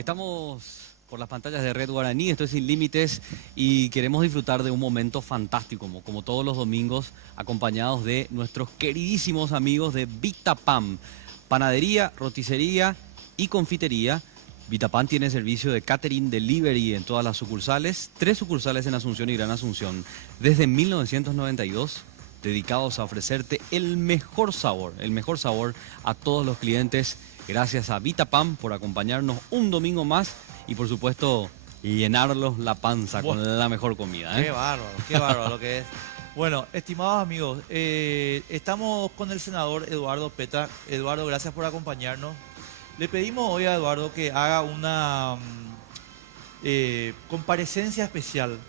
Estamos por las pantallas de Red Guaraní, esto es Sin Límites y queremos disfrutar de un momento fantástico, como todos los domingos, acompañados de nuestros queridísimos amigos de Vitapam, panadería, roticería y confitería. Vitapam tiene servicio de catering delivery en todas las sucursales, 3 sucursales en Asunción y Gran Asunción, desde 1992, dedicados a ofrecerte el mejor sabor a todos los clientes. Gracias a Vitapam por acompañarnos un domingo más y por supuesto llenarlos la panza con la mejor comida. Qué bárbaro lo que es. Bueno, estimados amigos, estamos con el senador Eduardo Peta. Eduardo, gracias por acompañarnos. Le pedimos hoy a Eduardo que haga una comparecencia especial,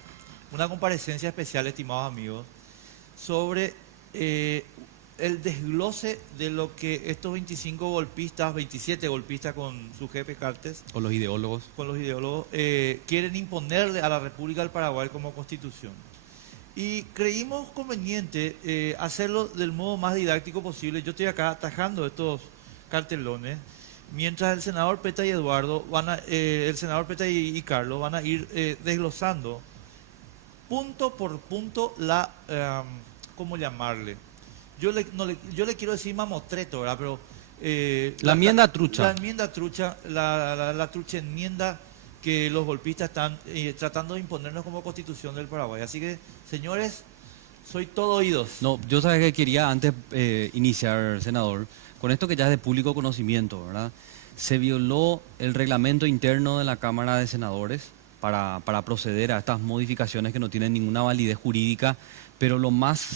estimados amigos, sobre el desglose de lo que estos 27 golpistas con su jefe Cartes, Con los ideólogos, quieren imponerle a la República del Paraguay como constitución. Y creímos conveniente hacerlo del modo más didáctico posible. Yo estoy acá atajando estos cartelones, mientras el senador Peta y Eduardo el senador Peta y Carlos van a ir desglosando punto por punto ¿cómo llamarle? Yo le quiero decir mamotreto, ¿verdad? Pero la enmienda trucha. La enmienda trucha, la trucha enmienda que los golpistas están tratando de imponernos como constitución del Paraguay. Así que, señores, soy todo oídos. No, yo sabes que quería antes iniciar, senador, con esto que ya es de público conocimiento, ¿verdad? Se violó el reglamento interno de la Cámara de Senadores para proceder a estas modificaciones que no tienen ninguna validez jurídica, pero lo más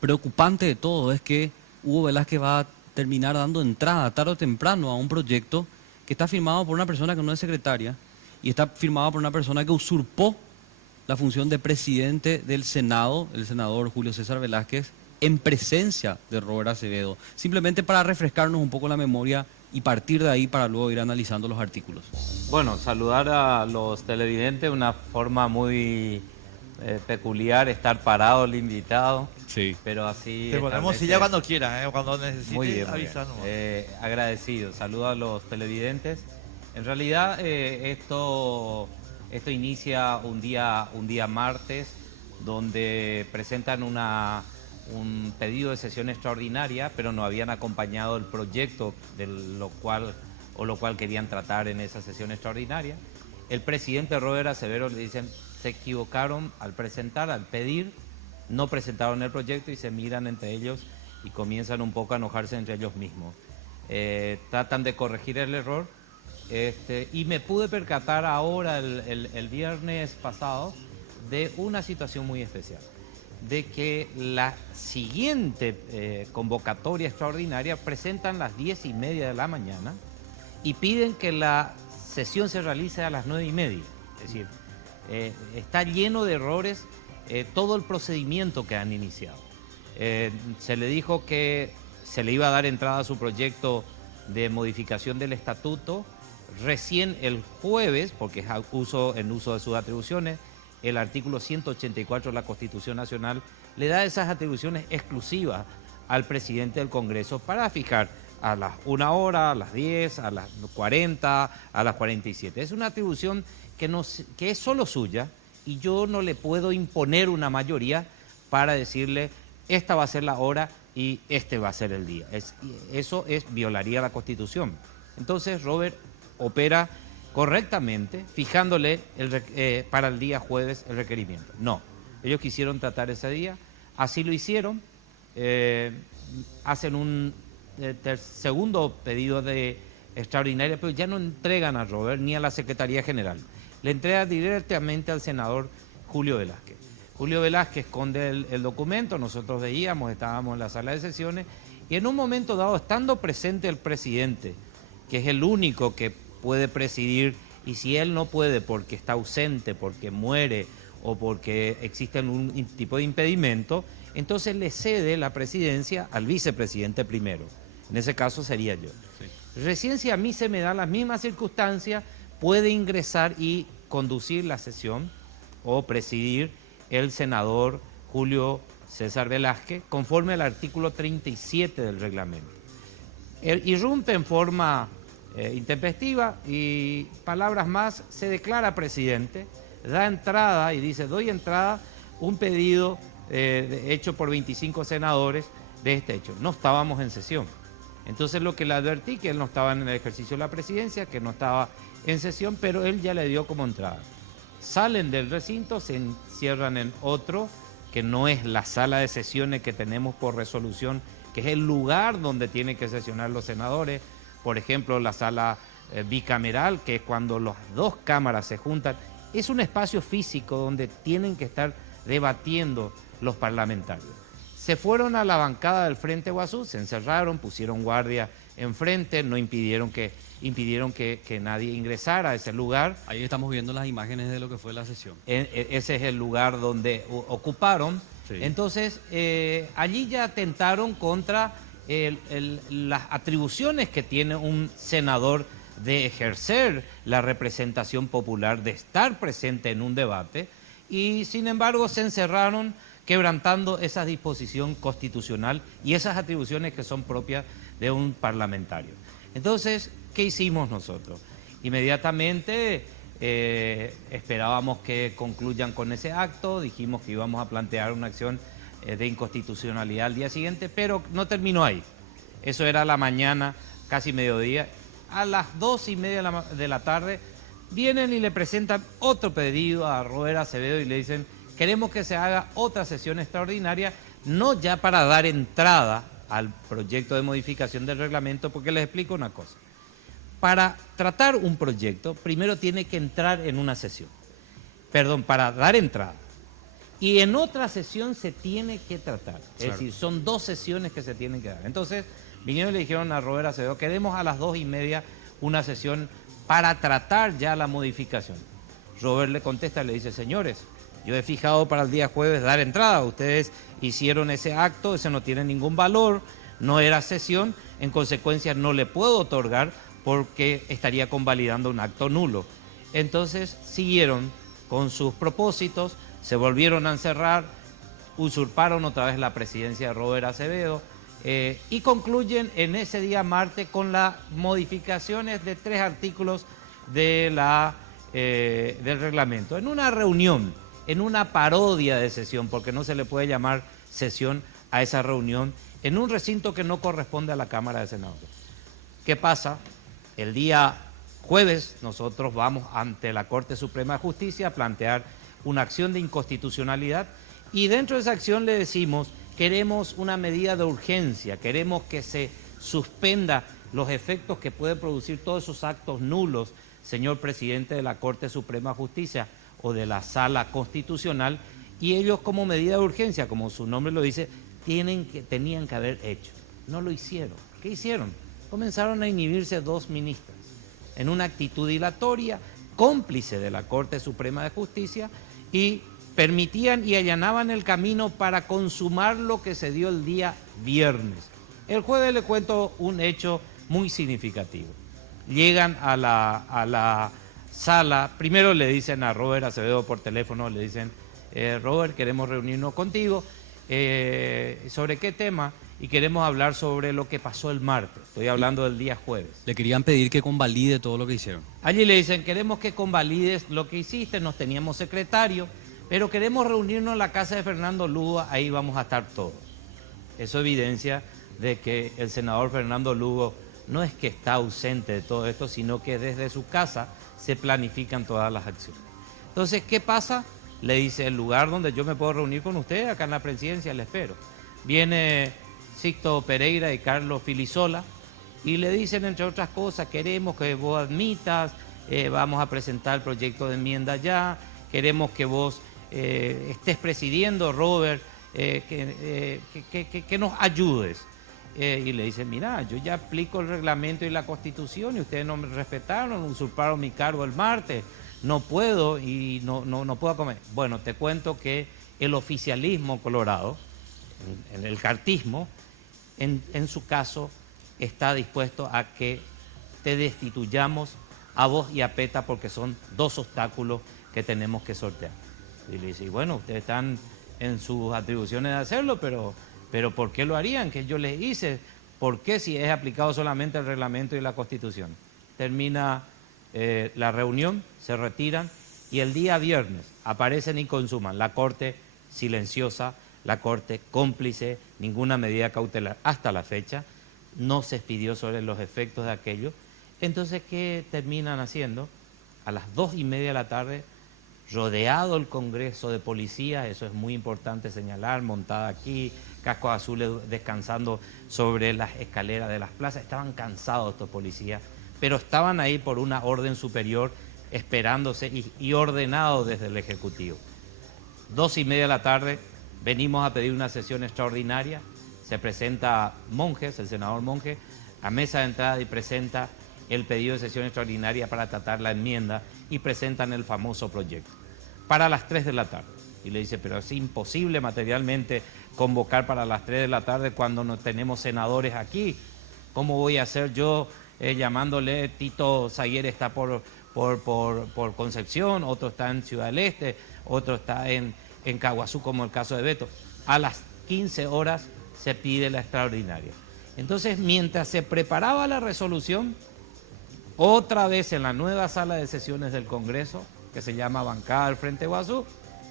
preocupante de todo es que Hugo Velázquez va a terminar dando entrada tarde o temprano a un proyecto que está firmado por una persona que no es secretaria y está firmado por una persona que usurpó la función de presidente del Senado, el senador Julio César Velázquez, en presencia de Robert Acevedo, simplemente para refrescarnos un poco la memoria y partir de ahí para luego ir analizando los artículos. Bueno, saludar a los televidentes, una forma muy peculiar, estar parado el invitado. Sí. Pero así... Te ponemos silla cuando quieras, cuando necesites, muy bien. avisarnos. Agradecido, saludo a los televidentes. En realidad esto inicia un día martes, donde presentan un pedido de sesión extraordinaria, pero no habían acompañado el proyecto de lo cual querían tratar en esa sesión extraordinaria. El presidente Robert Acevedo le dicen, se equivocaron al pedir, no presentaron el proyecto y se miran entre ellos y comienzan un poco a enojarse entre ellos mismos. Tratan de corregir el error y me pude percatar ahora el viernes pasado de una situación muy especial, de que la siguiente convocatoria extraordinaria presentan las 10:30 de la mañana y piden que la sesión se realice a las 9:30. Es decir, está lleno de errores todo el procedimiento que han iniciado. Se le dijo que se le iba a dar entrada a su proyecto de modificación del estatuto recién el jueves, porque es en uso de sus atribuciones. El artículo 184 de la Constitución Nacional le da esas atribuciones exclusivas al presidente del Congreso para fijar a las 1 hora, a las 10, a las 40, a las 47. Es una atribución que es solo suya y yo no le puedo imponer una mayoría para decirle esta va a ser la hora y este va a ser el día. Eso violaría la Constitución. Entonces Robert opera correctamente fijándole para el día jueves el requerimiento. No, ellos quisieron tratar ese día, así lo hicieron, hacen un segundo pedido de extraordinaria, pero ya no entregan a Robert ni a la Secretaría General. Le entrega directamente al senador Julio Velázquez. Julio Velázquez esconde el documento, nosotros estábamos en la sala de sesiones, y en un momento dado, estando presente el presidente, que es el único que puede presidir, y si él no puede porque está ausente, porque muere o porque existe algún tipo de impedimento, entonces le cede la presidencia al vicepresidente primero. En ese caso sería yo. Sí. Recién si a mí se me da las mismas circunstancias, puede ingresar y conducir la sesión o presidir el senador Julio César Velázquez, conforme al artículo 37 del reglamento. Irrumpe en forma intempestiva y palabras más, se declara presidente, da entrada y dice, doy entrada un pedido hecho por 25 senadores de este hecho. No estábamos en sesión. Entonces lo que le advertí, que él no estaba en el ejercicio de la presidencia, que no estaba en sesión, pero él ya le dio como entrada. Salen del recinto, se encierran en otro, que no es la sala de sesiones que tenemos por resolución, que es el lugar donde tienen que sesionar los senadores. Por ejemplo, la sala bicameral, que es cuando las dos cámaras se juntan. Es un espacio físico donde tienen que estar debatiendo los parlamentarios. Se fueron a la bancada del Frente Guazú, se encerraron, pusieron guardia enfrente, no impidieron que nadie ingresara a ese lugar. Ahí estamos viendo las imágenes de lo que fue la sesión. Ese es el lugar donde ocuparon. Sí. Entonces, allí ya atentaron contra las atribuciones que tiene un senador de ejercer la representación popular, de estar presente en un debate, y sin embargo se encerraron quebrantando esa disposición constitucional y esas atribuciones que son propias de un parlamentario. Entonces, ¿qué hicimos nosotros? Inmediatamente esperábamos que concluyan con ese acto, dijimos que íbamos a plantear una acción de inconstitucionalidad al día siguiente, pero no terminó ahí. Eso era la mañana, casi mediodía. A las 2:30 de la tarde vienen y le presentan otro pedido a Robert Acevedo y le dicen: queremos que se haga otra sesión extraordinaria, no ya para dar entrada al proyecto de modificación del reglamento, porque les explico una cosa. Para tratar un proyecto, primero tiene que entrar en una sesión. Perdón, para dar entrada. Y en otra sesión se tiene que tratar. Es decir, son dos sesiones que se tienen que dar. Entonces, vinieron y le dijeron a Robert Acevedo: queremos a las 2:30 una sesión para tratar ya la modificación. Robert le contesta, le dice: señores, yo he fijado para el día jueves dar entrada. Ustedes hicieron ese acto, ese no tiene ningún valor, no era sesión, en consecuencia no le puedo otorgar porque estaría convalidando un acto nulo. Entonces siguieron con sus propósitos, se volvieron a encerrar, usurparon otra vez la presidencia de Robert Acevedo y concluyen en ese día martes con las modificaciones de 3 artículos de del reglamento. En una reunión, en una parodia de sesión, porque no se le puede llamar sesión a esa reunión, en un recinto que no corresponde a la Cámara de Senadores. ¿Qué pasa? El día jueves nosotros vamos ante la Corte Suprema de Justicia a plantear una acción de inconstitucionalidad y dentro de esa acción le decimos: queremos una medida de urgencia, queremos que se suspenda los efectos que pueden producir todos esos actos nulos, señor presidente de la Corte Suprema de Justicia o de la Sala Constitucional, y ellos, como medida de urgencia, como su nombre lo dice, tenían que haber hecho. No lo hicieron. ¿Qué hicieron? Comenzaron a inhibirse 2 ministras en una actitud dilatoria, cómplice de la Corte Suprema de Justicia, y permitían y allanaban el camino para consumar lo que se dio el día viernes. El jueves le cuento un hecho muy significativo. Llegan a la sala, primero le dicen a Robert Acevedo por teléfono, le dicen: Robert, queremos reunirnos contigo, ¿sobre qué tema? Y queremos hablar sobre lo que pasó el martes, estoy hablando del día jueves. Le querían pedir que convalide todo lo que hicieron. Allí le dicen: queremos que convalides lo que hiciste, nos teníamos secretario, pero queremos reunirnos en la casa de Fernando Lugo, ahí vamos a estar todos. Eso evidencia de que el senador Fernando Lugo no es que está ausente de todo esto, sino que desde su casa se planifican todas las acciones. Entonces, ¿qué pasa? Le dice: el lugar donde yo me puedo reunir con usted, acá en la presidencia, le espero. Viene Sixto Pereira y Carlos Filisola y le dicen, entre otras cosas: queremos que vos admitas, vamos a presentar el proyecto de enmienda ya, queremos que vos estés presidiendo, Robert, que nos ayudes. Y le dicen: mira, yo ya aplico el reglamento y la Constitución y ustedes no me respetaron, usurparon mi cargo el martes, no puedo y no puedo comer. Bueno, te cuento que el oficialismo colorado, el cartismo, en su caso, está dispuesto a que te destituyamos a vos y a PETA porque son 2 obstáculos que tenemos que sortear. Y le dice: bueno, ustedes están en sus atribuciones de hacerlo, pero ¿por qué lo harían? ¿Qué yo les hice? ¿Por qué si es aplicado solamente el reglamento y la Constitución? termina la reunión, se retiran y el día viernes aparecen y consuman la Corte silenciosa, la Corte cómplice, ninguna medida cautelar hasta la fecha, no se expidió sobre los efectos de aquello. Entonces, ¿qué terminan haciendo? A las 2:30 de la tarde, rodeado el Congreso de policía, eso es muy importante señalar, montada aquí, cascos azules descansando sobre las escaleras de las plazas. Estaban cansados estos policías, pero estaban ahí por una orden superior, esperándose y ordenados desde el Ejecutivo. 2:30 de la tarde, venimos a pedir una sesión extraordinaria, se presenta Monjes, el senador Monjes, a mesa de entrada y presenta el pedido de sesión extraordinaria para tratar la enmienda y presentan el famoso proyecto. Para las 3 de la tarde. Y le dice, pero es imposible materialmente convocar para las 3 de la tarde cuando no tenemos senadores aquí. ¿Cómo voy a hacer yo llamándole Tito Zaguer está por Concepción, otro está en Ciudad del Este, otro está en Caguazú, como el caso de Beto? A las 15 horas se pide la extraordinaria. Entonces, mientras se preparaba la resolución, otra vez en la nueva sala de sesiones del Congreso, que se llama Bancada del Frente Guazú,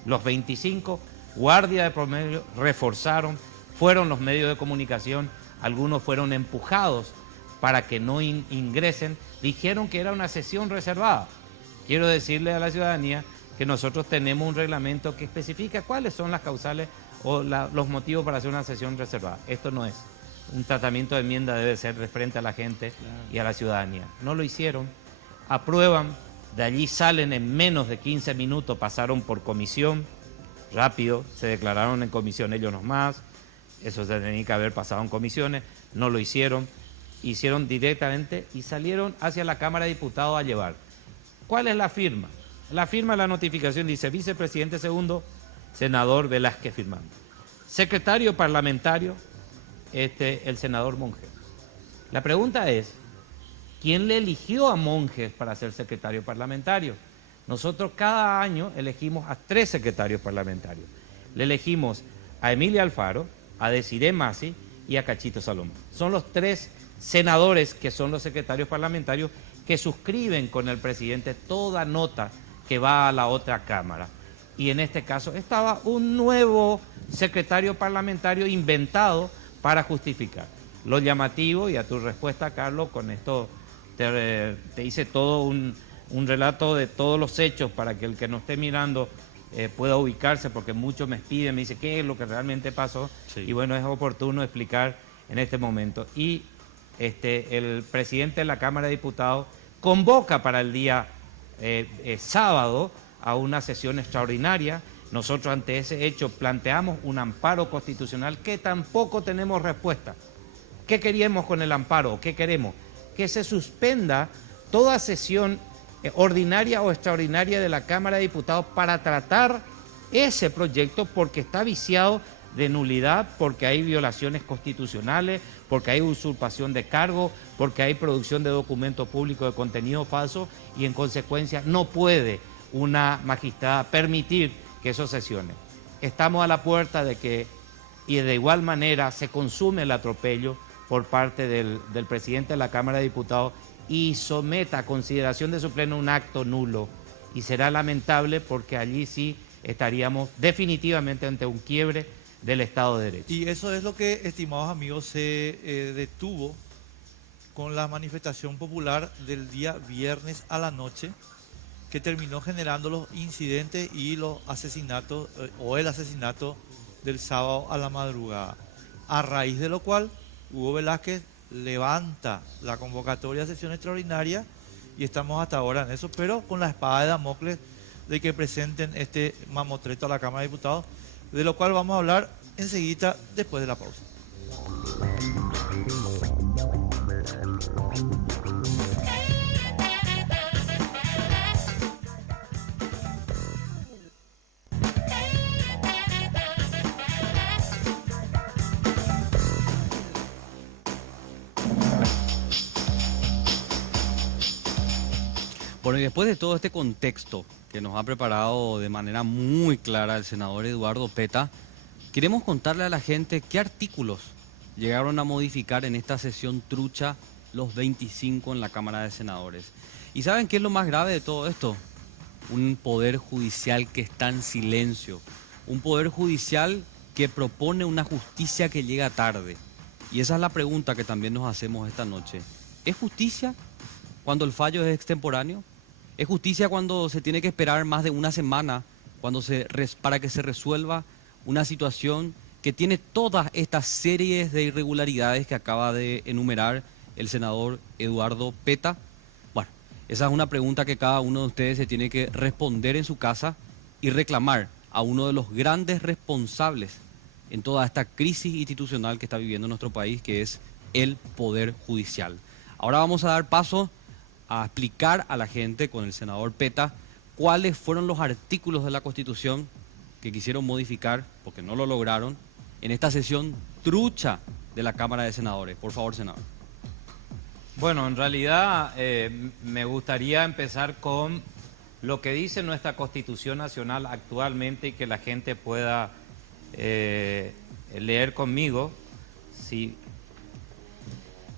los 25 guardias de promedio reforzaron, fueron los medios de comunicación, algunos fueron empujados para que no ingresen, dijeron que era una sesión reservada. Quiero decirle a la ciudadanía que nosotros tenemos un reglamento que especifica cuáles son las causales o los motivos para hacer una sesión reservada. Esto no es. Un tratamiento de enmienda debe ser de frente a la gente y a la ciudadanía. No lo hicieron, aprueban, de allí salen en menos de 15 minutos, pasaron por comisión, rápido, se declararon en comisión ellos nomás, eso se tenía que haber pasado en comisiones, no lo hicieron, hicieron directamente y salieron hacia la Cámara de Diputados a llevar. ¿Cuál es la firma? La firma de la notificación dice vicepresidente segundo, senador Velázquez firmando. Secretario parlamentario, el senador Monjes. La pregunta es, ¿quién le eligió a Monjes para ser secretario parlamentario? Nosotros cada año elegimos a 3 secretarios parlamentarios. Le elegimos a Emilia Alfaro, a Desiré Masi y a Cachito Salomón. Son los 3 senadores que son los secretarios parlamentarios que suscriben con el presidente toda nota que va a la otra Cámara. Y en este caso estaba un nuevo secretario parlamentario inventado para justificar. Lo llamativo, y a tu respuesta, Carlos, con esto te hice todo un relato de todos los hechos para que el que nos esté mirando pueda ubicarse, porque muchos me piden, me dicen qué es lo que realmente pasó, sí. Y bueno, es oportuno explicar en este momento. Y el presidente de la Cámara de Diputados convoca para el día sábado a una sesión extraordinaria. Nosotros ante ese hecho planteamos un amparo constitucional que tampoco tenemos respuesta. ¿Qué queríamos con el amparo? ¿Qué queremos? Que se suspenda toda sesión ordinaria o extraordinaria de la Cámara de Diputados para tratar ese proyecto porque está viciado de nulidad, porque hay violaciones constitucionales, porque hay usurpación de cargo, porque hay producción de documentos públicos de contenido falso y en consecuencia no puede una magistrada permitir que eso sesione. Estamos a la puerta de que, y de igual manera, se consume el atropello por parte del presidente de la Cámara de Diputados y someta a consideración de su pleno un acto nulo. Y será lamentable porque allí sí estaríamos definitivamente ante un quiebre del Estado de Derecho. Y eso es lo que, estimados amigos, se detuvo con la manifestación popular del día viernes a la noche, que terminó generando los incidentes y los asesinatos, o el asesinato del sábado a la madrugada. A raíz de lo cual, Hugo Velázquez levanta la convocatoria a sesión extraordinaria y estamos hasta ahora en eso, pero con la espada de Damocles de que presenten este mamotreto a la Cámara de Diputados, de lo cual vamos a hablar enseguida después de la pausa. Bueno, y después de todo este contexto que nos ha preparado de manera muy clara el senador Eduardo Petta, queremos contarle a la gente qué artículos llegaron a modificar en esta sesión trucha los 25 en la Cámara de Senadores. ¿Y saben qué es lo más grave de todo esto? Un poder judicial que está en silencio, un poder judicial que propone una justicia que llega tarde. Y esa es la pregunta que también nos hacemos esta noche. ¿Es justicia cuando el fallo es extemporáneo? ¿Es justicia cuando se tiene que esperar más de una semana para que se resuelva una situación que tiene todas estas series de irregularidades que acaba de enumerar el senador Eduardo Petta? Bueno, esa es una pregunta que cada uno de ustedes se tiene que responder en su casa y reclamar a uno de los grandes responsables en toda esta crisis institucional que está viviendo nuestro país, que es el Poder Judicial. Ahora vamos a dar paso a explicar a la gente con el senador Petta cuáles fueron los artículos de la Constitución que quisieron modificar, porque no lo lograron, en esta sesión trucha de la Cámara de Senadores. Por favor, senador. Bueno, en realidad me gustaría empezar con lo que dice nuestra Constitución Nacional actualmente y que la gente pueda leer conmigo. Sí.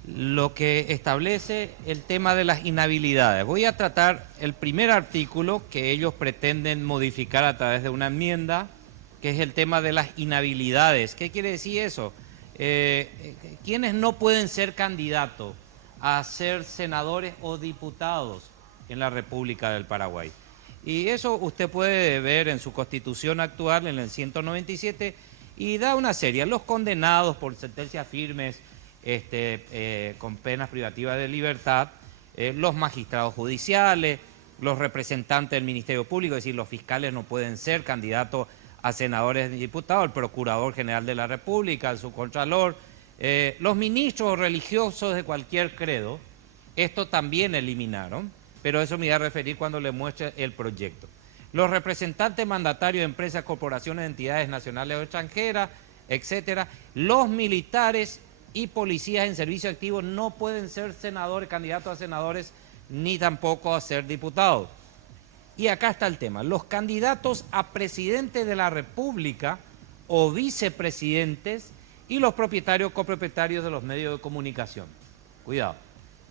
Lo que establece el tema de las inhabilidades. Voy a tratar el primer artículo que ellos pretenden modificar a través de una enmienda, que es el tema de las inhabilidades. ¿Qué quiere decir eso? ¿Quiénes no pueden ser candidatos a ser senadores o diputados en la República del Paraguay? Y eso usted puede ver en su Constitución actual, en el 197, y da una serie. Los condenados por sentencias firmes, con penas privativas de libertad, los magistrados judiciales, los representantes del Ministerio Público, es decir, los fiscales no pueden ser candidatos a senadores y diputados, el Procurador General de la República, el Subcontralor, los ministros religiosos de cualquier credo. Esto también eliminaron, pero eso me voy a referir cuando le muestre el proyecto. Los representantes mandatarios de empresas, corporaciones, entidades nacionales o extranjeras, etcétera. Los militares y policías en servicio activo no pueden ser senadores, candidatos a senadores, ni tampoco a ser diputados. Y acá está el tema. Los candidatos a presidente de la República o vicepresidentes y los propietarios o copropietarios de los medios de comunicación. Cuidado,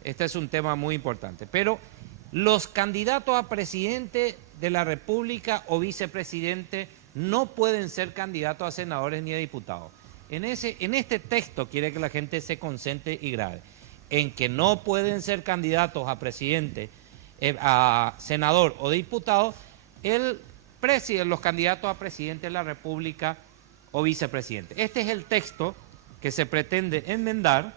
este es un tema muy importante. Pero los candidatos a presidente de la República o vicepresidente no pueden ser candidatos a senadores ni a diputados. En este texto quiere que la gente se concentre y grabe en que no pueden ser candidatos a presidente, a senador o diputado los candidatos a presidente de la República o vicepresidente. Este es el texto que se pretende enmendar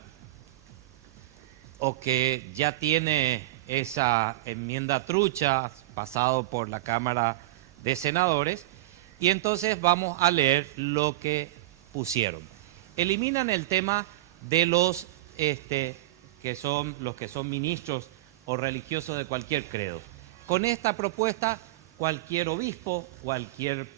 o que ya tiene esa enmienda trucha pasado por la Cámara de Senadores, y entonces vamos a leer lo que pusieron. Eliminan el tema de los que son ministros o religiosos de cualquier credo. Con esta propuesta, cualquier obispo, cualquier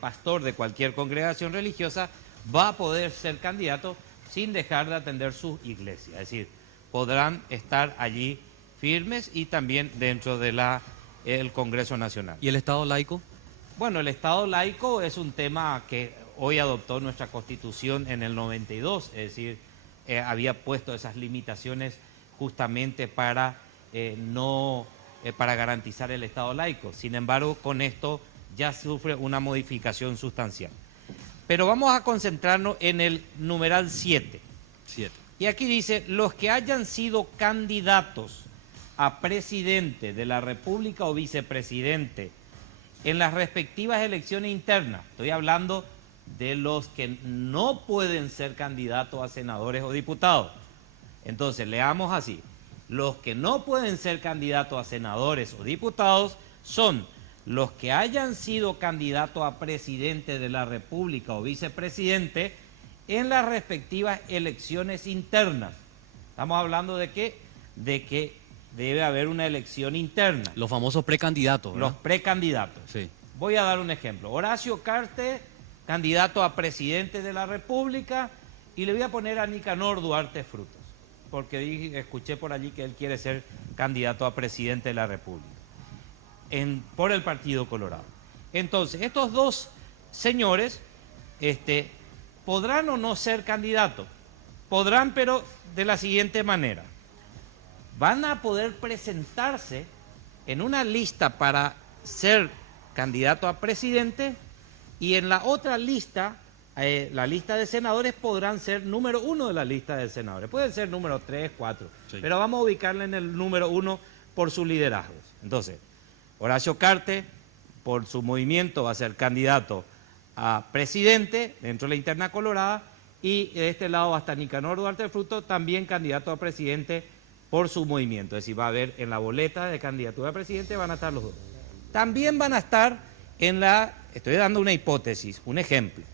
pastor de cualquier congregación religiosa va a poder ser candidato sin dejar de atender sus iglesias. Es decir, podrán estar allí firmes y también dentro de el Congreso Nacional. ¿Y el Estado laico? Bueno, el Estado laico es un tema que hoy adoptó nuestra Constitución en el 92, es decir, había puesto esas limitaciones justamente para garantizar el Estado laico. Sin embargo, con esto ya sufre una modificación sustancial. Pero vamos a concentrarnos en el numeral 7. Y aquí dice, los que hayan sido candidatos a presidente de la República o vicepresidente en las respectivas elecciones internas, estoy hablando de los que no pueden ser candidatos a senadores o diputados. Entonces, leamos así. Los que no pueden ser candidatos a senadores o diputados son los que hayan sido candidatos a presidente de la República o vicepresidente en las respectivas elecciones internas. Estamos hablando de que debe haber una elección interna. Los famosos precandidatos, ¿verdad? Los precandidatos. Sí. Voy a dar un ejemplo. Horacio Cartes, candidato a presidente de la República, y le voy a poner a Nicanor Duarte Frutos, porque escuché por allí que él quiere ser candidato a presidente de la República por el Partido Colorado. Entonces, estos dos señores podrán o no ser candidatos. Podrán, pero de la siguiente manera. van a poder presentarse en una lista para ser candidato a presidente y en la otra lista, la lista de senadores, podrán ser número 1 de la lista de senadores. Pueden ser número 3, 4, Sí. pero vamos a ubicarle en el número 1 por sus liderazgos. Entonces, Horacio Cartes, por su movimiento, va a ser candidato a presidente dentro de la interna colorada, y de este lado va a estar Nicanor Duarte Fruto, también candidato a presidente por su movimiento. Es decir, va a haber en la boleta de candidatura a presidente, van a estar los dos. También van a estar en la, estoy dando una hipótesis, un ejemplo,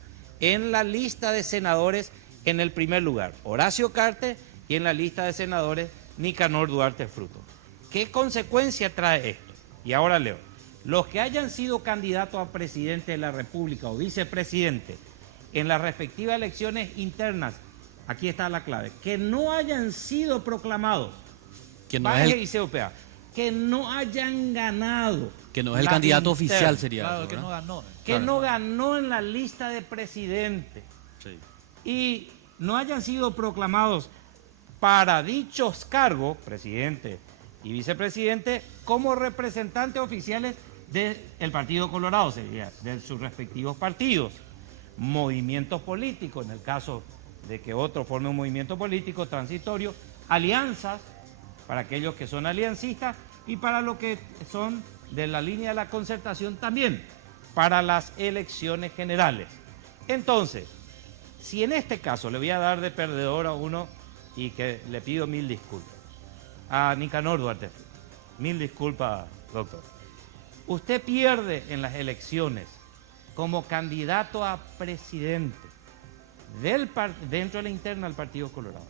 en la lista de senadores en el primer lugar, Horacio Cartes, y en la lista de senadores, Nicanor Duarte Fruto. ¿Qué consecuencia trae esto? Y ahora leo. Los que hayan sido candidatos a presidente de la República o vicepresidente en las respectivas elecciones internas, aquí está la clave, que no hayan sido proclamados, Que no es el, y COPA, que no hayan ganado, que no es el la candidato interna, oficial, sería Claro, eso, que no ¿verdad? ganó. que Claro. no ganó en la lista de presidente Sí. y no hayan sido proclamados para dichos cargos, presidente y vicepresidente, como representantes oficiales del Partido Colorado, sería, de sus respectivos partidos, movimientos políticos, en el caso de que otro forme un movimiento político transitorio, alianzas, para aquellos que son aliancistas, y para los que son de la línea de la concertación también, para las elecciones generales. Entonces, si en este caso le voy a dar de perdedor a uno, y que le pido 1000 disculpas, a Nicanor Duarte, 1000 disculpas, doctor. Usted pierde en las elecciones como candidato a presidente dentro de la interna del Partido Colorado.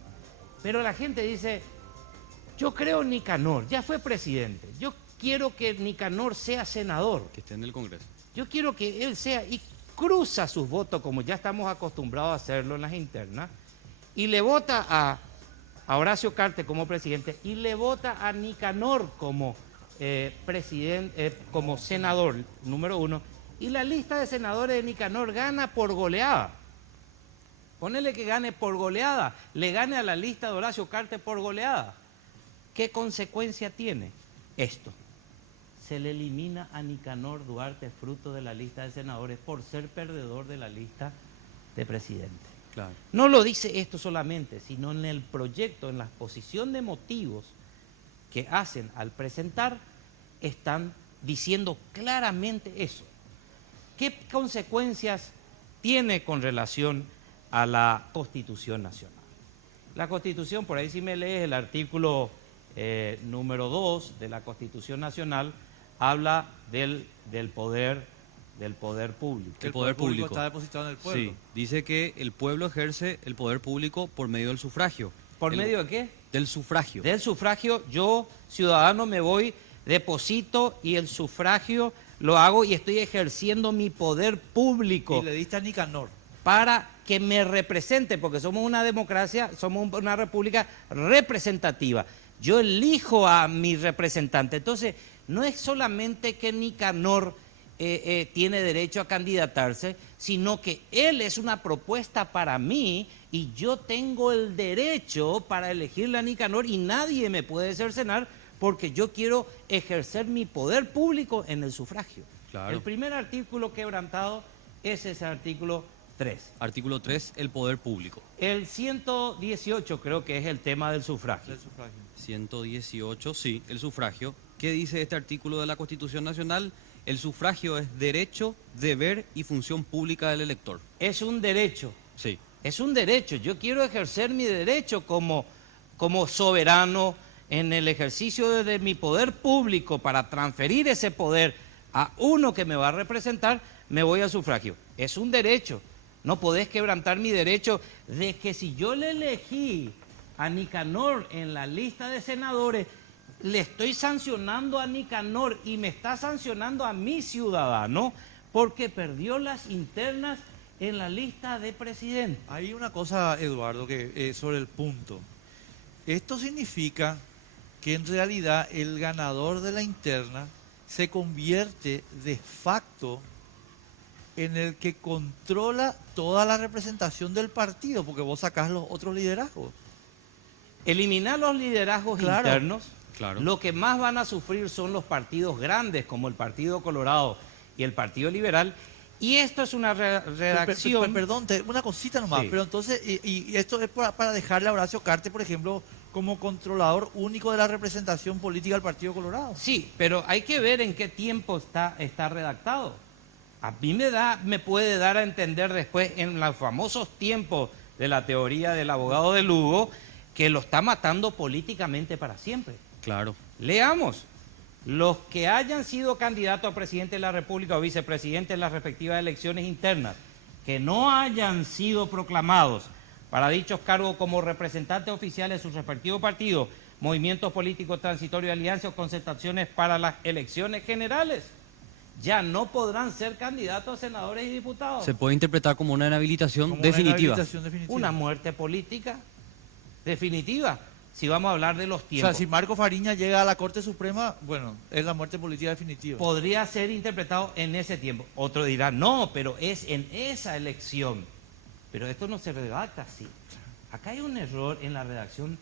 Pero la gente dice, yo creo en Nicanor, ya fue presidente, yo quiero que Nicanor sea senador, Que esté en el Congreso. yo quiero que él sea, y cruza sus votos como ya estamos acostumbrados a hacerlo en las internas, y le vota a Horacio Cartes como presidente y le vota a Nicanor como presidente, como senador número 1, y la lista de senadores de Nicanor gana por goleada. Ponele que gane por goleada, le gane a la lista de Horacio Cartes por goleada. ¿Qué consecuencia tiene esto? Se le elimina a Nicanor Duarte Fruto de la lista de senadores por ser perdedor de la lista de presidente. Claro. No lo dice esto solamente, sino en el proyecto, en la exposición de motivos que hacen al presentar, están diciendo claramente eso. ¿Qué consecuencias tiene con relación a la Constitución Nacional? La Constitución, por ahí si me lees el artículo número 2 de la Constitución Nacional, habla del poder público. El poder público está depositado en el pueblo. Sí, dice que el pueblo ejerce el poder público por medio del sufragio. ¿Por medio de qué? Del sufragio. Del sufragio, yo, ciudadano, me voy, deposito y el sufragio lo hago y estoy ejerciendo mi poder público Y le diste a Nicanor. para que me represente, porque somos una democracia, somos una república representativa. Yo elijo a mi representante. Entonces, no es solamente que Nicanor tiene derecho a candidatarse, sino que él es una propuesta para mí y yo tengo el derecho para elegirle a Nicanor y nadie me puede cercenar porque yo quiero ejercer mi poder público en el sufragio. Claro. El primer artículo quebrantado es ese artículo 3. Artículo 3, el poder público. El 118 creo que es el tema del sufragio. Del sufragio. 118, sí, el sufragio. ¿Qué dice este artículo de la Constitución Nacional? El sufragio es derecho, deber y función pública del elector. Es un derecho. Sí, Es un derecho. Yo quiero ejercer mi derecho como soberano en el ejercicio de mi poder público para transferir ese poder a uno que me va a representar, me voy al sufragio. Es un derecho. No podés quebrantar mi derecho de que si yo le elegí a Nicanor en la lista de senadores, le estoy sancionando a Nicanor y me está sancionando a mi ciudadano porque perdió las internas en la lista de presidente. Hay una cosa, Eduardo, que sobre el punto. Esto significa que en realidad el ganador de la interna se convierte de facto en el que controla toda la representación del partido, porque vos sacás los otros liderazgos. eliminar los liderazgos Claro. internos. Claro. Lo que más van a sufrir son los partidos grandes, como el Partido Colorado y el Partido Liberal. Y esto es una redacción... Perdón, una cosita nomás, Sí. pero entonces, y esto es para dejarle a Horacio Cartes, por ejemplo, como controlador único de la representación política del Partido Colorado. Sí, pero hay que ver en qué tiempo está redactado. A mí me puede dar a entender después, en los famosos tiempos de la teoría del abogado de Lugo, que lo está matando políticamente para siempre. Claro. Leamos. Los que hayan sido candidatos a presidente de la República o vicepresidente en las respectivas elecciones internas, que no hayan sido proclamados para dichos cargos como representantes oficiales de sus respectivos partidos, movimientos políticos transitorios, alianzas o concertaciones para las elecciones generales, ya no podrán ser candidatos a senadores y diputados. Se puede interpretar como una inhabilitación Como una definitiva. inhabilitación definitiva. Una muerte política definitiva, si vamos a hablar de los O tiempos. sea, si Marco Fariña llega a la Corte Suprema, bueno, es la muerte política definitiva. Podría ser interpretado en ese tiempo. Otro dirá, no, pero es en esa elección. Pero esto no se redacta así. Acá hay un error en la redacción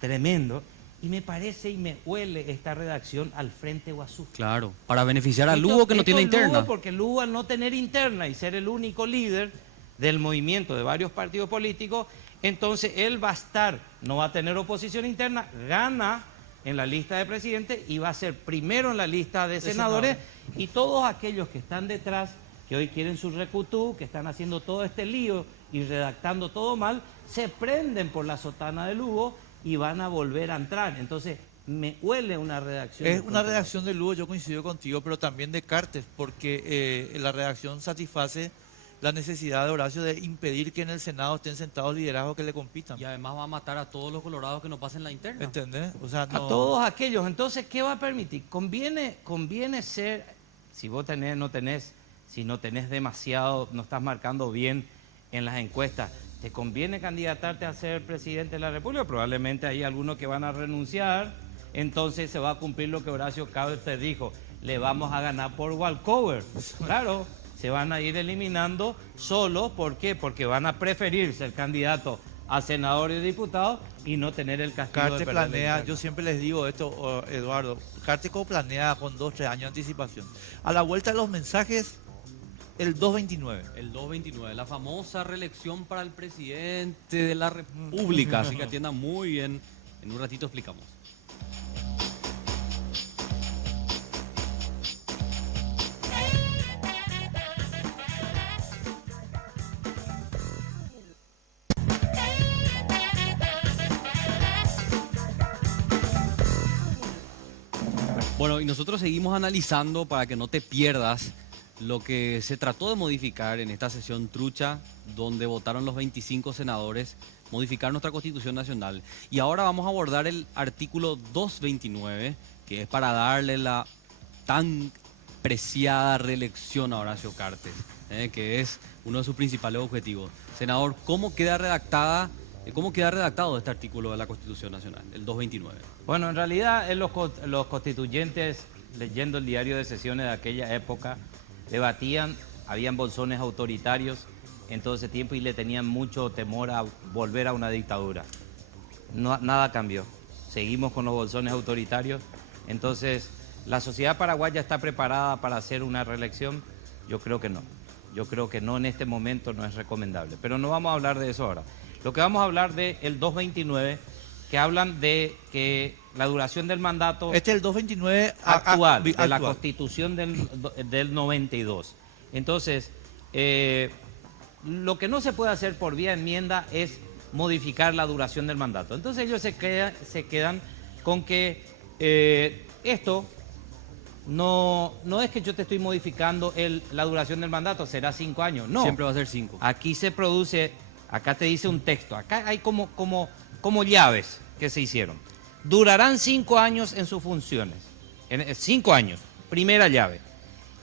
tremendo y me parece y me huele esta redacción al Frente Guazú. Claro. Para beneficiar a Esto- Lugo que no esto tiene es Lugo interna. porque Lugo, al no tener interna y ser el único líder del movimiento de varios partidos políticos, entonces él va a estar, no va a tener oposición interna, gana en la lista de presidente y va a ser primero en la lista de senadores, y todos aquellos que están detrás, que hoy quieren su recutú, que están haciendo todo este lío y redactando todo mal, se prenden por la sotana de Lugo y van a volver a entrar. Entonces me huele una redacción. Es una redacción de Lugo, yo coincido contigo, pero también de Cartes, porque la redacción satisface la necesidad de Horacio de impedir que en el Senado estén sentados liderazgos que le compitan. Y además va a matar a todos los colorados que no pasen la interna. ¿Entendés? O sea, A no... todos aquellos. Entonces, ¿qué va a permitir? Conviene ser, si vos no tenés demasiado, no estás marcando bien en las encuestas, ¿te conviene candidatarte a ser presidente de la República? Probablemente hay algunos que van a renunciar, entonces se va a cumplir lo que Horacio Cartes dijo, le vamos a ganar por walkover. Claro, se van a ir eliminando solo, ¿por qué? Porque van a preferir ser candidato a senador y diputado y no tener el castigo de Cartes perder la planea, interna. yo siempre les digo esto, Eduardo, Cartes planea con 2-3 años de anticipación. A la vuelta de los mensajes, el 229. El 229, la famosa reelección para el presidente de la República. Así que atiendan muy bien. En un ratito explicamos. Bueno, y nosotros seguimos analizando para que no te pierdas lo que se trató de modificar en esta sesión trucha, donde votaron los 25 senadores, modificar nuestra Constitución Nacional. Y ahora vamos a abordar el artículo 229, que es para darle la tan preciada reelección a Horacio Cartes, que es uno de sus principales objetivos. Senador, ¿cómo queda redactado este artículo de la Constitución Nacional, el 229? Bueno, en realidad los constituyentes, leyendo el diario de sesiones de aquella época, debatían, habían bolsones autoritarios en todo ese tiempo y le tenían mucho temor a volver a una dictadura. Nada cambió, seguimos con los bolsones autoritarios, entonces ¿la sociedad paraguaya está preparada para hacer una reelección? Yo creo que no. Yo creo que no, en este momento no es recomendable. Pero no vamos a hablar de eso ahora. Lo que vamos a hablar del 229, que hablan de que la duración del mandato Este es el 229 actual, de la actual. Constitución del 92. Entonces, lo que no se puede hacer por vía enmienda es modificar la duración del mandato. Entonces ellos se quedan con que esto no es que yo te estoy modificando la duración del mandato, será 5 años. No. Siempre va a ser 5. Aquí se produce, acá te dice un texto, acá hay como llaves que se hicieron. Durarán 5 años en sus funciones. 5 años, primera llave.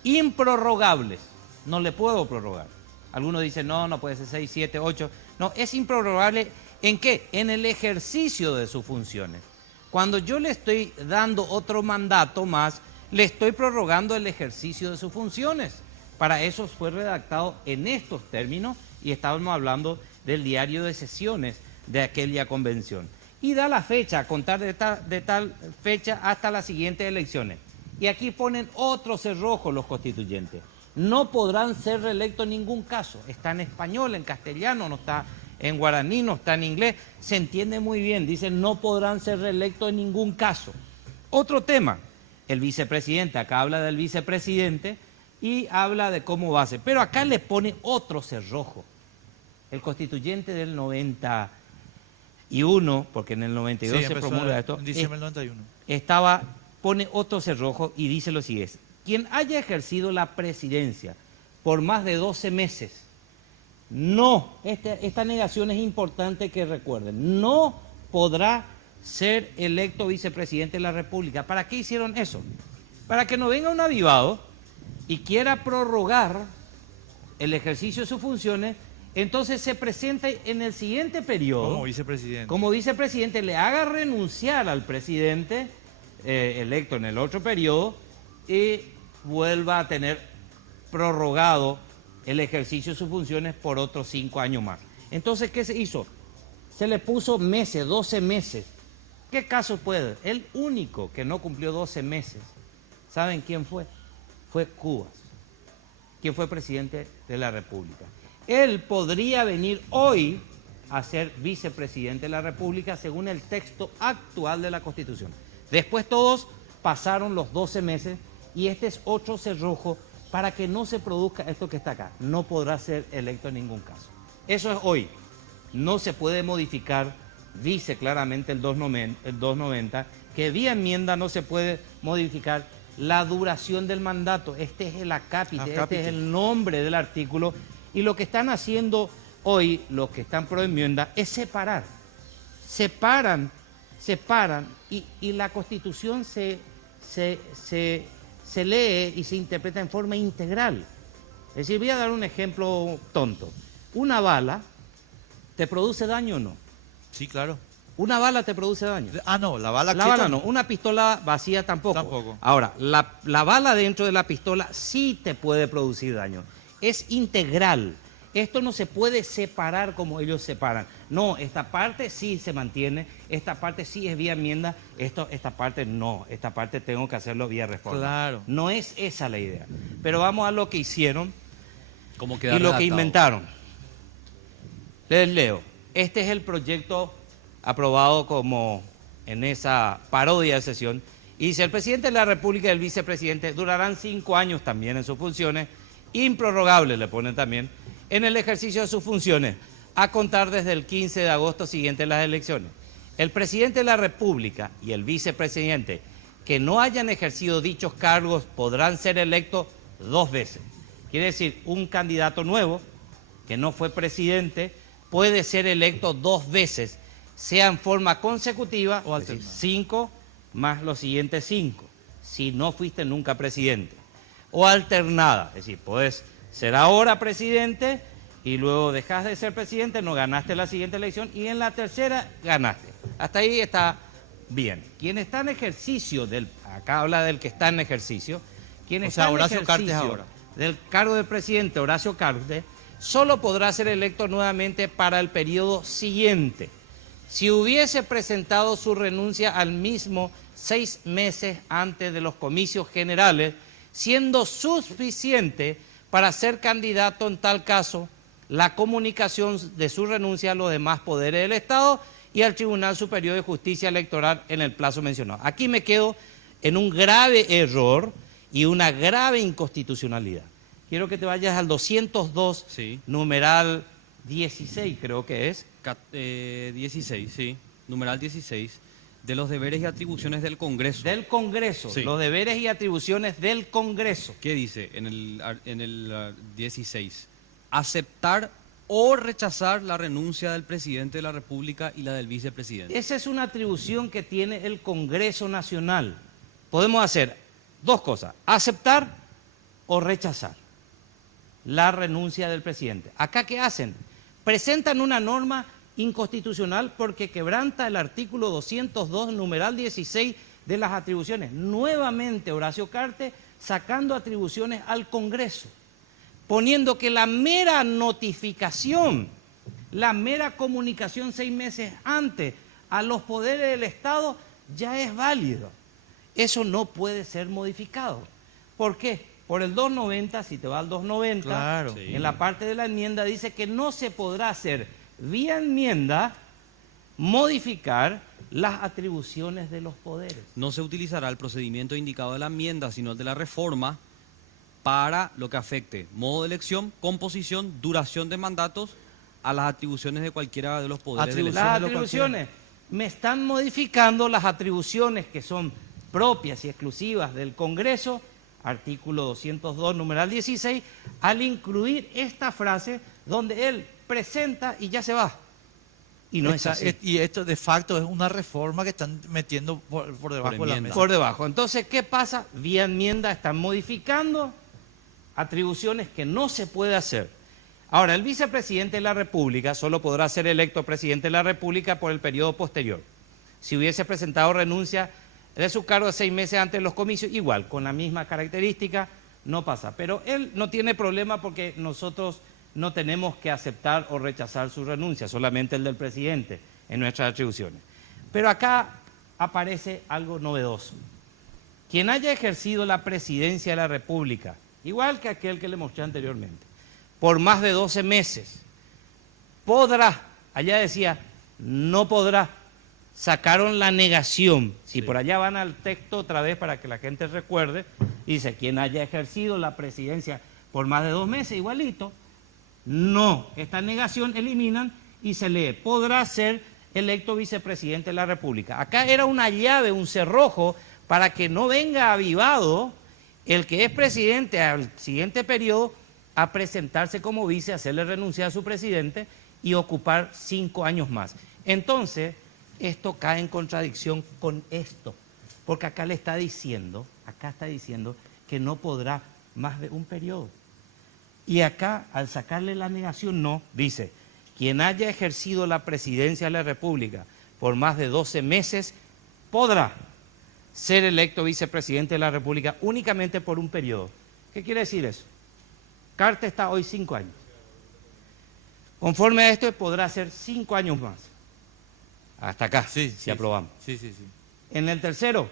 Improrrogables, no le puedo prorrogar. Algunos dicen, no puede ser 6, 7, 8. No, es improrrogable. ¿En qué? En el ejercicio de sus funciones. Cuando yo le estoy dando otro mandato más, le estoy prorrogando el ejercicio de sus funciones. Para eso fue redactado en estos términos y estábamos hablando del diario de sesiones de aquella convención. y da la fecha, a contar de tal fecha hasta las siguientes elecciones. Y aquí ponen otro cerrojo los constituyentes. No podrán ser reelectos en ningún caso. Está en español, en castellano, no está en guaraní, no está en inglés. Se entiende muy bien. Dicen no podrán ser reelectos en ningún caso. Otro tema, el vicepresidente. Acá habla del vicepresidente y habla de cómo va a ser. Pero acá le pone otro cerrojo. El constituyente del 91, porque en el 92 se promulga esto, en diciembre del 91. Pone otro cerrojo y dice lo siguiente: quien haya ejercido la presidencia por más de 12 meses, esta negación es importante que recuerden, no podrá ser electo vicepresidente de la República. ¿Para qué hicieron eso? Para que no venga un avivado y quiera prorrogar el ejercicio de sus funciones, entonces se presente en el siguiente periodo como vicepresidente, le haga renunciar al presidente electo en el otro periodo y vuelva a tener prorrogado el ejercicio de sus funciones por otros 5 años más. Entonces, ¿qué se hizo? Se le puso meses, 12 meses. ¿Qué caso puede? El único que no cumplió 12 meses, ¿saben quién fue? Fue Cubas, quien fue presidente de la República. Él podría venir hoy a ser vicepresidente de la República según el texto actual de la Constitución. Después todos pasaron los 12 meses y este es otro cerrojo para que no se produzca esto que está acá. No podrá ser electo en ningún caso. Eso es hoy. No se puede modificar, dice claramente el 290, que vía enmienda no se puede modificar la duración del mandato. Este es el acápite, este es el nombre del artículo. Y lo que están haciendo hoy, los que están pro enmienda, es separar. Separan y la Constitución se lee y se interpreta en forma integral. Es decir, voy a dar un ejemplo tonto. ¿Una bala te produce daño o no? Sí, claro. ¿Una bala te produce daño? Ah, no, la bala no. Una pistola vacía tampoco. Ahora, la bala dentro de la pistola sí te puede producir daño. Es integral. Esto no se puede separar como ellos separan. No, esta parte sí se mantiene, esta parte sí es vía enmienda, esta parte no, esta parte tengo que hacerlo vía reforma. Claro. No es esa la idea. Pero vamos a lo que hicieron y lo que inventaron. Les leo. Este es el proyecto aprobado como en esa parodia de sesión. Y dice, el presidente de la República y el vicepresidente durarán 5 años también en sus funciones, improrrogables le ponen también, en el ejercicio de sus funciones, a contar desde el 15 de agosto siguiente a las elecciones. El presidente de la República y el vicepresidente que no hayan ejercido dichos cargos podrán ser electos 2 veces. Quiere decir, un candidato nuevo que no fue presidente puede ser electo 2 veces, sea en forma consecutiva, o es decir, 5 más los siguientes 5, si no fuiste nunca presidente, o alternada, es decir, puedes ser ahora presidente y luego dejas de ser presidente, no ganaste la siguiente elección y en la tercera ganaste. Hasta ahí está bien. Quien está en ejercicio, acá habla del que está en ejercicio, quien está en ejercicio del cargo de presidente, Horacio Cartes, solo podrá ser electo nuevamente para el periodo siguiente. Si hubiese presentado su renuncia al mismo 6 meses antes de los comicios generales, siendo suficiente para ser candidato en tal caso la comunicación de su renuncia a los demás poderes del Estado y al Tribunal Superior de Justicia Electoral en el plazo mencionado. Aquí me quedo en un grave error y una grave inconstitucionalidad. Quiero que te vayas al 202, sí. Numeral 16 creo que es. 16, sí, numeral 16, de los deberes y atribuciones del Congreso. Del Congreso, sí. Los deberes y atribuciones del Congreso. ¿Qué dice en el 16? Aceptar o rechazar la renuncia del presidente de la República y la del vicepresidente. Esa es una atribución que tiene el Congreso Nacional. Podemos hacer 2 cosas, aceptar o rechazar la renuncia del presidente. ¿Acá qué hacen? Presentan una norma inconstitucional porque quebranta el artículo 202, numeral 16 de las atribuciones. Nuevamente Horacio Cartes sacando atribuciones al Congreso, poniendo que la mera notificación, la mera comunicación 6 meses antes a los poderes del Estado ya es válido. Eso no puede ser modificado. ¿Por qué? Por el 290, si te va al 290, Claro. Sí. en la parte de la enmienda dice que no se podrá hacer vía enmienda modificar las atribuciones de los poderes. No se utilizará el procedimiento indicado de la enmienda, sino el de la reforma, para lo que afecte modo de elección, composición, duración de mandatos a las atribuciones de cualquiera de los poderes del Atribuciones. Las Estado. atribuciones, me están modificando las atribuciones que son propias y exclusivas del Congreso, artículo 202, numeral 16, al incluir esta frase donde él presenta y ya se va. Y no es así. Y esto de facto es una reforma que están metiendo por debajo de la enmienda. mesa. Por debajo. Entonces, ¿qué pasa? Vía enmienda están modificando atribuciones que no se puede hacer. Ahora, el vicepresidente de la República solo podrá ser electo presidente de la República por el periodo posterior. Si hubiese presentado renuncia de su cargo 6 meses antes de los comicios, igual, con la misma característica, no pasa. Pero él no tiene problema porque nosotros no tenemos que aceptar o rechazar su renuncia, solamente el del presidente en nuestras atribuciones. Pero acá aparece algo novedoso. Quien haya ejercido la presidencia de la República, igual que aquel que le mostré anteriormente, por más de 12 meses, podrá, allá decía, no podrá, sacaron la negación. Si por allá van al texto otra vez para que la gente recuerde, dice, quien haya ejercido la presidencia por más de 2 meses, igualito, no, esta negación eliminan y se lee, podrá ser electo vicepresidente de la República. Acá era una llave, un cerrojo, para que no venga avivado el que es presidente al siguiente periodo a presentarse como vice, hacerle renunciar a su presidente y ocupar 5 años más. Entonces, esto cae en contradicción con esto, porque acá está diciendo que no podrá más de un periodo. Y acá, al sacarle la negación, no, dice, quien haya ejercido la presidencia de la República por más de 12 meses, podrá ser electo vicepresidente de la República únicamente por un periodo. ¿Qué quiere decir eso? Carta está hoy 5 años. Conforme a esto, podrá ser 5 años más. Hasta acá, si aprobamos. Sí, sí, sí. En el tercero,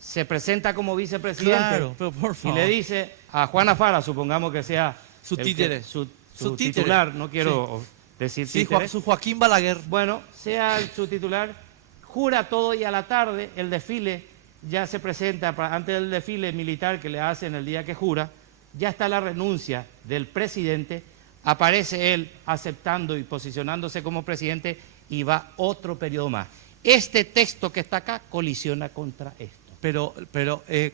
se presenta como vicepresidente. Claro, pero por Y favor. le dice a Juana Fara, supongamos que sea Su el que- títere. su Su títere. titular, no quiero decir Sí, títere. su Joaquín Balaguer. Bueno, sea su titular, jura todo y a la tarde el desfile ya se presenta, antes del desfile militar que le hacen el día que jura, ya está la renuncia del presidente, aparece él aceptando y posicionándose como presidente y va otro periodo más. Este texto que está acá colisiona contra esto. Pero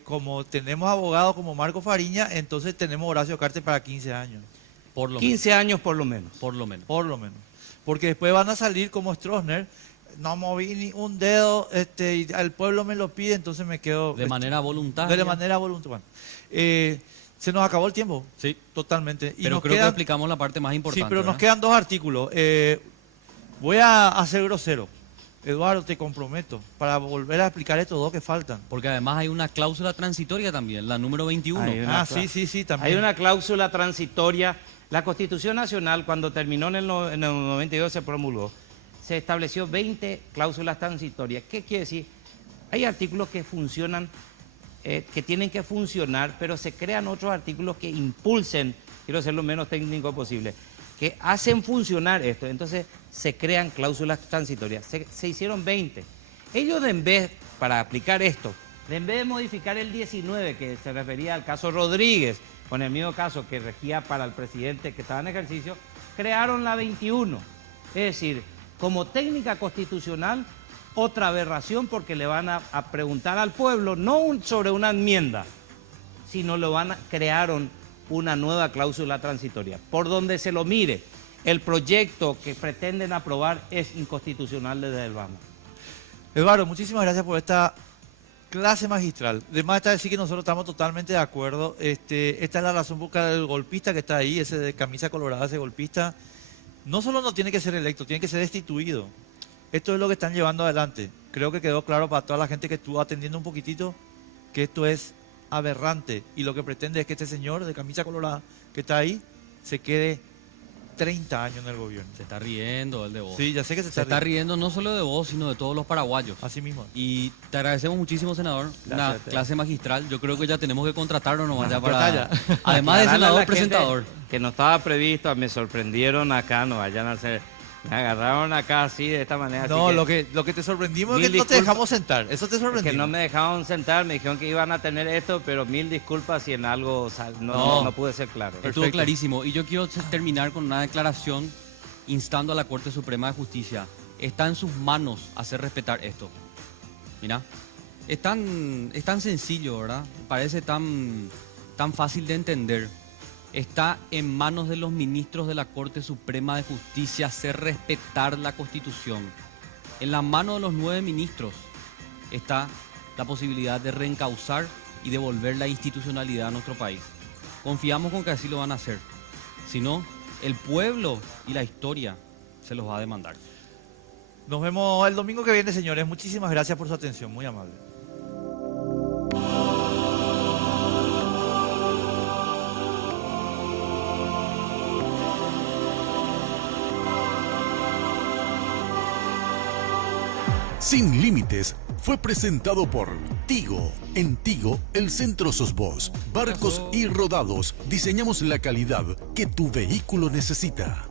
como tenemos abogados como Marco Fariña, entonces tenemos Horacio Cartes para 15 años. Por lo 15 años por lo menos. menos. Por lo menos. Por lo menos. Porque después van a salir como Stroessner. No moví ni un dedo, y el pueblo me lo pide, entonces me quedo... De manera voluntaria. De manera voluntaria. Se nos acabó el tiempo. Sí. Totalmente. Y Pero nos creo que quedan, explicamos la parte más importante. sí, pero nos ¿verdad? quedan 2 artículos. Voy a ser grosero. Eduardo, te comprometo para volver a explicar estos 2 que faltan. Porque además hay una cláusula transitoria también, la número 21. Hay una Sí, también. Hay una cláusula transitoria. La Constitución Nacional, cuando terminó en el 92, se promulgó, se estableció 20 cláusulas transitorias. ¿Qué quiere decir? Hay artículos que funcionan, que tienen que funcionar, pero se crean otros artículos que impulsen, quiero ser lo menos técnico posible, que hacen funcionar esto. Entonces se crean cláusulas transitorias. Se hicieron 20. Ellos, en vez, para aplicar esto, en vez de modificar el 19, que se refería al caso Rodríguez, con el mismo caso que regía para el presidente que estaba en ejercicio, crearon la 21. Es decir, como técnica constitucional, otra aberración, porque le van a preguntar al pueblo, no sobre una enmienda, sino crearon una nueva cláusula transitoria. Por donde se lo mire, el proyecto que pretenden aprobar es inconstitucional desde el vamos. Eduardo, muchísimas gracias por esta clase magistral. Además está decir que nosotros estamos totalmente de acuerdo. Esta es la razón por la del golpista que está ahí, ese de camisa colorada, ese golpista. No solo no tiene que ser electo, tiene que ser destituido. Esto es lo que están llevando adelante. Creo que quedó claro para toda la gente que estuvo atendiendo un poquitito que esto es aberrante y lo que pretende es que este señor de camisa colorada que está ahí se quede 30 años en el gobierno. Se está riendo el de vos. Sí, ya sé que Se está riendo no solo de vos, sino de todos los paraguayos. Así mismo. Y te agradecemos muchísimo, senador. Una Gracias a ti. clase magistral. Yo creo que ya tenemos que contratarlo nomás ya Ya para... está, ya. Además de Aclararle a la senador, gente presentador. Que no estaba previsto, me sorprendieron acá, no vayan a hacer. Me agarraron acá así, de esta manera. No, así lo que te sorprendimos es Mil que no te disculpas. dejamos sentar. Eso te sorprendió. que no me dejaron sentar, me dijeron que iban a tener esto, pero mil disculpas si en algo no pude ser claro. Estuvo Perfecto. clarísimo. Y yo quiero terminar con una declaración instando a la Corte Suprema de Justicia. Está en sus manos hacer respetar esto. Mira, es tan sencillo, ¿verdad? Parece tan fácil de entender. Está en manos de los ministros de la Corte Suprema de Justicia hacer respetar la Constitución. En la mano de los 9 ministros está la posibilidad de reencauzar y devolver la institucionalidad a nuestro país. Confiamos con que así lo van a hacer. Si no, el pueblo y la historia se los va a demandar. Nos vemos el domingo que viene, señores. Muchísimas gracias por su atención. Muy amable. Sin Límites fue presentado por Tigo. En Tigo, el centro sos vos. Barcos y rodados, diseñamos la calidad que tu vehículo necesita.